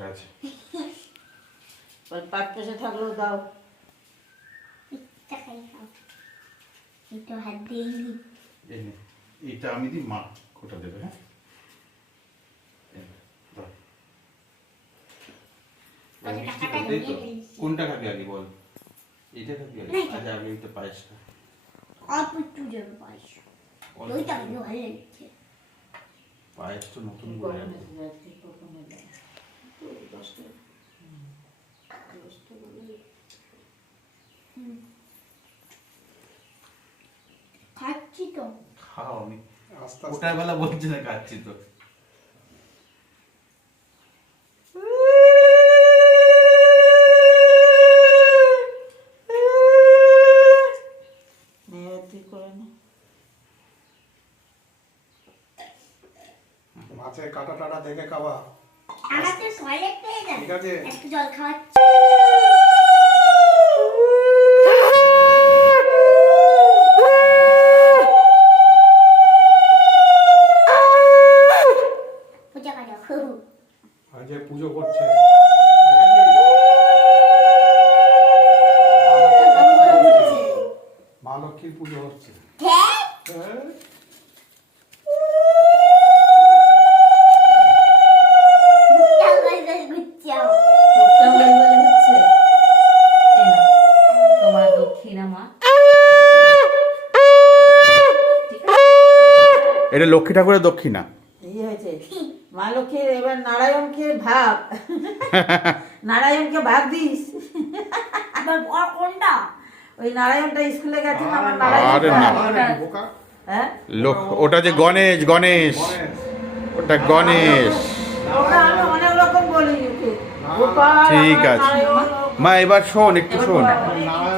বসে আছে। পাট পেশে থাকলেও দাও। একটু হাত দিয়ে এইটা আমি দিই, মা কোটা দেবে। হ্যাঁ কোনটা খাবি আগে বল? এইটা খাবি আগে? আচ্ছা আগে এইটা পায়েসটা। অল্প একটু যাবে পায়েস। ওইটা ভালো লাগছে। পায়েস তো নতুন করে খাচ্ছি তো। খাও, আমি ওটার বেলা বলছি না খাচ্ছি তো। মাছের কাটা টাটা দেখে খাওয়া। আমার তো টয়লেট পেয়ে যায়। ঠিক আছে। একটু জল খাওয়াচ্ছি। পূজা করো। আজকে পুজো করছে। মা লক্ষ্মীর পুজো হচ্ছে। হ্যাঁ। তোমার দক্ষিণা মা। এটা লক্ষ্মী ঠাকুরের দক্ষিণা। এই হয়েছে মা লক্ষ্মীর। এবার নারায়ণকে ভাগ, নারায়ণকে ভাগ দিস। কোনটা? ওই নারায়ণটা স্কুলে গেছে না, আমার আরে না। নারায়ণ। হ্যাঁ ওটা যে গণেশ, গণেশ ওটা গণেশ। ওটা আমি অনেক রকম বলি ওকে। গোপাল, ঠিক আবার আছে নারায়ণ। মা, এবার শোন, একটু শোন। নারায়ণ